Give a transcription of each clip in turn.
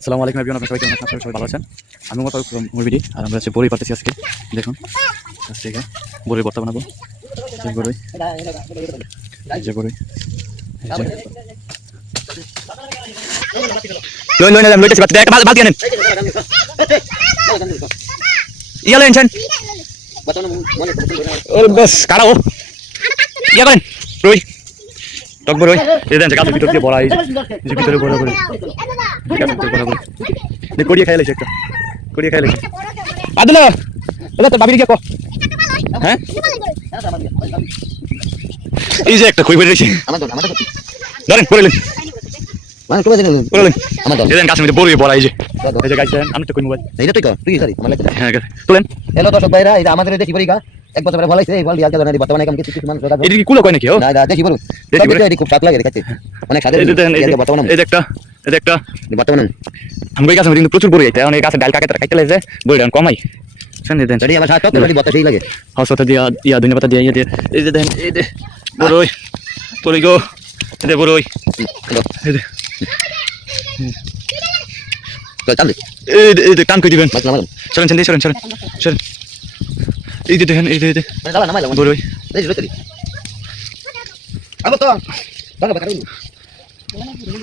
আসসালামু আলাইকুম এভরিওয়ান, আপনারা সবাই কেমন আছেন? আপনারা সবাই ভালো আছেন? আমি মতো মুরগিটি আর আমরা হচ্ছে বড়ই পাচ্ছি আজকে। দেখুন আজকে বড়ই ভর্তা বানাবো। বড়ই যে বড়ই লই লই না লইতেছি বাচ্চা একটা বালতি আনেন ইয়া লেনছেন ওর বাস কাটাও ইয়া করেন রই টক বড়ই এই দেন গাছের ভিতর দিয়ে ভরা এই যে ভিতরে ভরা করে গাছের ভিতরে ভরা করে নে কড়িয়ে খাইলে একটা কড়িয়ে খাইলে আদলা দাদা তোর বাবির কি কো হ্যাঁ এই যে একটা কই পড়ে রইছে আমাদের ধরেন পড়লেন মানে কই জানেন পড়লেন আমাদের এই দেন গাছের মধ্যে বড়ই ভরা এই যে গাছ দেন আমি তো কই মোবাইল এইটা তুই কর তুই সরি মানে হ্যাঁ তোলেন হ্যালো দর্শক ভাইরা এই আমাদের দেখি পড়ি গা এক বছর পরে ভালোইছে এই বল দিয়া জানা দি বর্তমানে কাম কিছু কিছু মানুষ দাদা এটা কি কুলো কয় নাকি ও না দাদা দেখি বলুন দেখি খুব স্বাদ লাগে দেখাতে অনেক স্বাদের এই বর্তমানে এই একটা বর্তমানে আমরা গাছের মধ্যে প্রচুর বড়ই এটা অনেক গাছে ডাল কাটতে লাগে বড়ি কমাই শুনে দেন রেডি আমার সাথে তো রেডি বর্তা সেই লাগে হাউসটা দিয়া ইয়া দুনিয়া পাতা দিয়া এই যে দেন এই যে বড়ই বড়ই গো এই যে বড়ই এই যে তো টান এই যে টান কই দিবেন চলেন চলেন চলেন চলেন চলেন এই যে দেখেন এই যে দাঁড়া নামাইলাম বড়ই এই যে লইতে আবো তো দাঁড়া বাকারি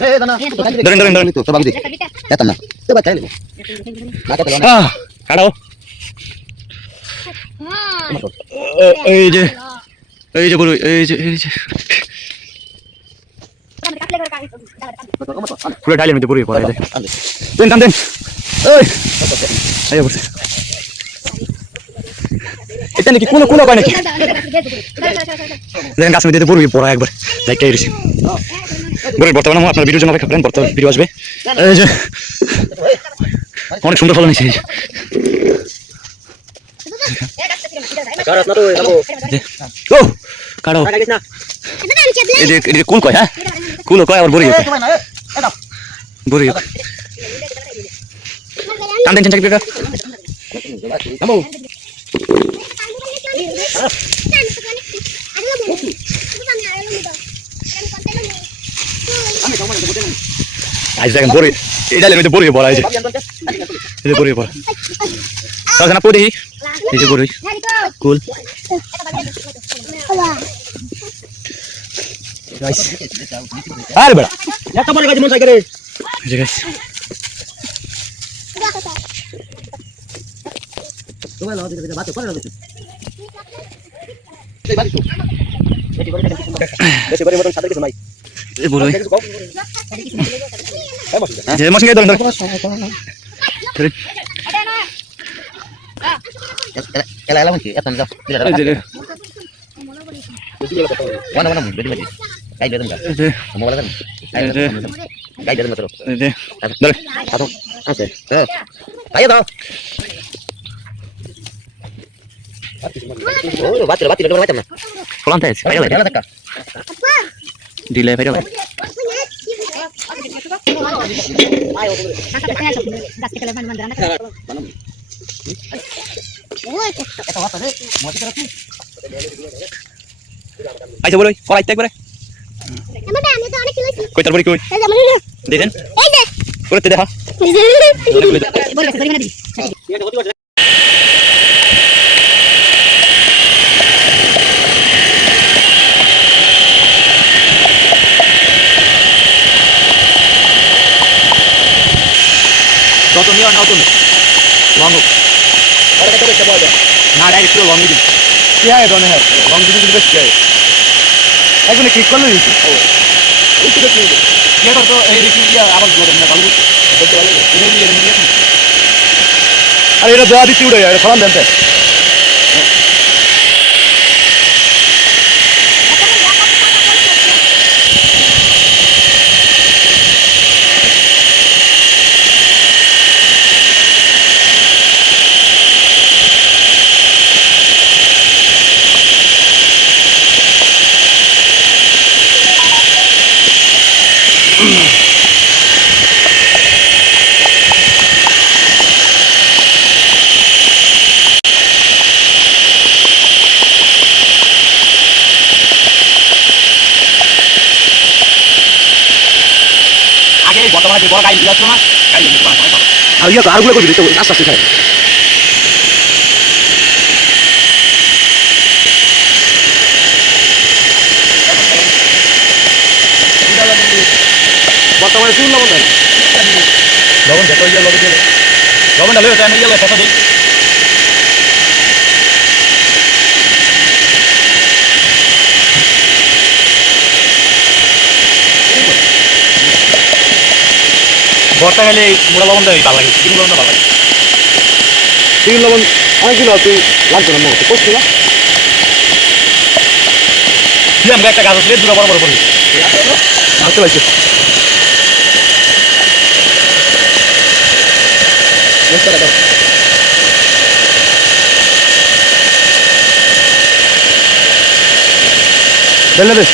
এই দানা ধরেন ধরেন তো বাবু দেখ এত না তো বাকাই নেব না তো না কাটাও এই যে বড়ই এই যে পুরো ঢাইলে মধ্যে বড়ই পড়ে দেন টান দেন ওই আয় বসে এটা নাকি কোন কোন কয় নাকি দেন গাছ মধ্যে বড়ই পড়া একবার লাইক টাইরিছি বড়ই বর্তমানে আপনার ভিডিওর জন্য অপেক্ষা করেন বর্তমানে ভিডিও আসবে এই যে অনেক সুন্দর ফলন হয়েছে ও কাটো এই যে কুল কয় হ্যাঁ কুল কয় আর বড়ি বড়ি টান দেন চাকরি বেটা নামো আজ দেখেন বড়ি এই ডালের মধ্যে বড়ি ভরা এই যে বড়ি ভরা সাজানা পড়ি এই যে বড়ি কুল গাইস আরে বড়া একটা বড় গাছ মন চাই করে এই যে গাইস তোমার লাও দিতে বাত করে লাও এই বাড়ি তো বেশি বড় মতন সাদা কিছু নাই এই বড়ই এই মাছ ধরেন ধরেন এলা এলা কি এত না দিলা ওয়ানা ওয়ানা বেদি বেদি কাই দেন গা মোবাইল দেন কাই দেন মাত্র ধরে আতো আছে কাই দাও ও বাতি বাতি লেট বাতি না কোলান তাই কাই লাগা দেখা দিলে ফেরা আইসা বলই কলাইতে একবারে কই তারপরে কই দেখেন করতে দেখা কত নিও নাও তুমি লং और कत বেশি পাওয়া যায় না ডাইরেক্ট পুরো লং দিন কি হয় দনে হয় লং দিন দিন বেশি হয় একবারে ক্লিক করলে দিছি এই তো কি কি করতে এই রিসিভ দিয়া আবার বলে না ভালো করতে ভালো এটা নিয়ে নিয়ে আরে এটা দোয়া দিছি উড়ে এটা ফলান দেনতে বর্তমানে যে বড় গাড়ি দিয়েছিল না গাড়ি আর ইয়া তো আরগুলো করবি তো আস্তে আস্তে খায় বর্তমানে চুল লবণ দেয় লবণ দেখো ইয়া লবণ দিয়ে লবণটা লয়ে আমি ইয়া কথা দিই বর্তা গেলে মোড়া লবণ দেয় ভালো লাগে চিনি লবণটা ভালো লাগে চিনি লবণ অনেক কিলো তুই লাগবে না মনে করছি না তুই আমাকে একটা গাছ আসলে দুটো বড় বড় করবি আসতে পারছি বেশ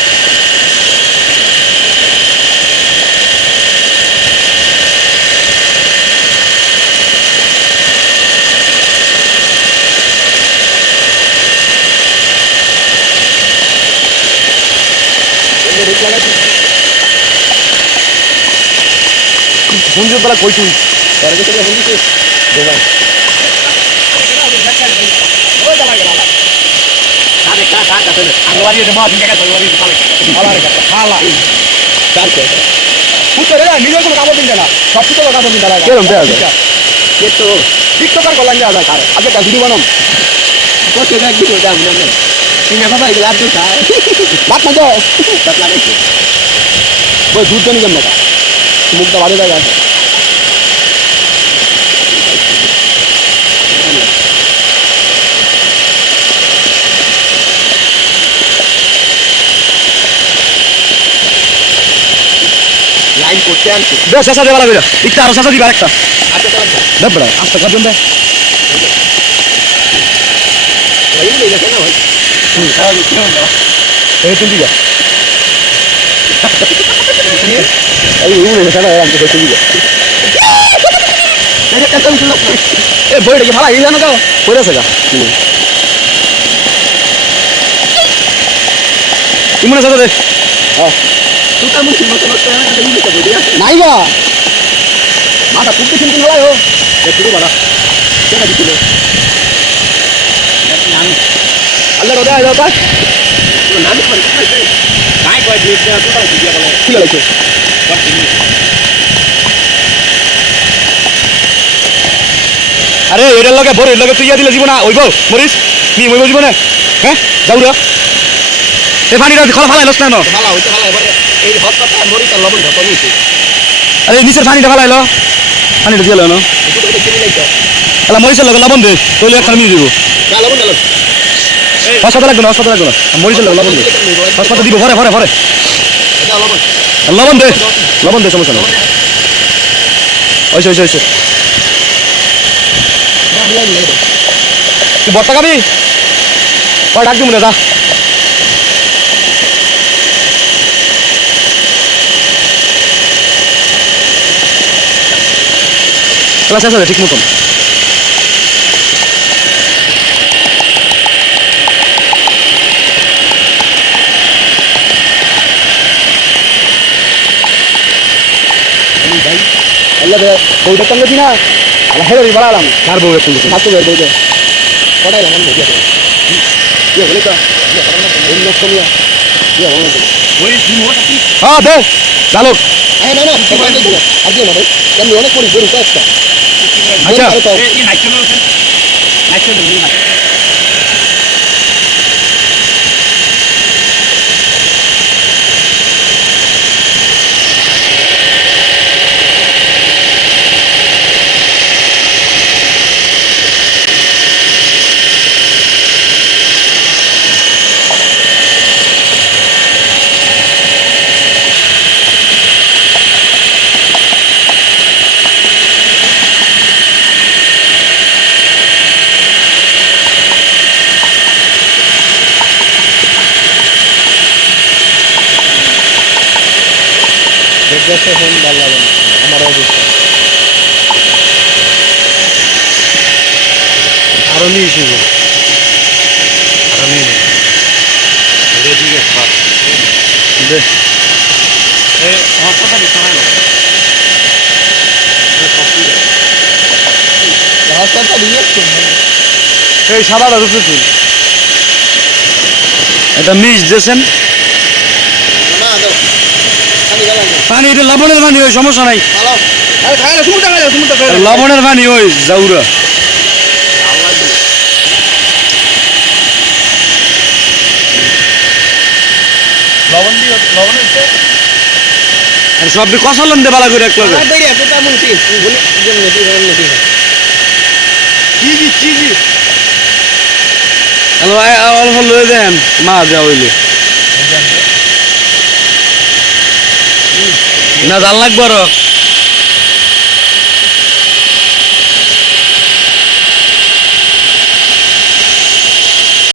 বন্ধু বেলা কই তুই নিজের কোনো কাপড় দিন না সব কিছু কাপড় দিন টিকটকার করলাম যে আজকে একটা ভিডিও বানাম দুধ জানি কেমন মুখটা বাজে জায়গা আছে লাইন করতে আনছি বেশ শেষা দেওয়া লাগবে একটু আরো শেষা দিবা একটা দেখ বড় আস্তে কাটুন দে এই তুমি দিবা এই উড়ে গেছে না আমি তো তুমি দিবা এটা কত উঠলো এ বইটা কি ভালো এই জানো তো কইরা সেগা তুমি না সাথে দে হ্যাঁ তুই তার মুখ মত মত নাই গা মাথা পুটতে কিন্তু নলাই হো একটু বড় কেনা দিছিল আল্লাহ রোদা আইলো কা নাম কোন কাই কই দিয়ে তো তাই দিয়া বলে কি লাগছে আরে এর লগে বড় এর লগে তুই ইয়া দিলে জীবন ওইব মরিস নি ওইব জীবনে হ্যাঁ যাও রে এই পানিটা খলা ফালাইলস না ভালো হইতে ভালো এবারে এই হট কথা মরিস আর লবণ ধত নিছি আরে নিচের পানিটা ফালাইলো পানিটা দিলো না এলা মরিসের লগে লবণ দে তোলে একটা মিলি দিব না লবণ দিলো হাসপাতাল লাগবে না হাসপাতাল লাগবে না মরিসের লগে লবণ দে হাসপাতাল দিব ভরে ভরে ভরে এটা লবণ দে সমস্যা নেই ওইসে ওইসে ওইসে তুই বর্তা খাবি ডাক দিব না যা ক্লাস আছে ঠিক মতন বউটা সঙ্গে দিনা হেরে বাড়ালাম কার বউ একটু সাতশো বউটা কটাই লাগাম ইয়ে বলি তো হ্যাঁ দে চালো অনেক করি গরু একটা আচ্ছা দেশে ফোন ভালো লাগে না আমার অবস্থা আরো নিয়ে শুভ আরো নিয়ে ঠিক আছে দে এই হাসপাতালে সরাই না এই সাদাটা রূপে তুল এটা মিস দিয়েছেন পানি এটা লবণের পানি ওই সমস্যা নাই লবণের পানি ওই জাউরা সব কষালাম দে বালা করে এক লগে অল্প লয়ে দেন মা যা হইলে না জাল লাগবো আরো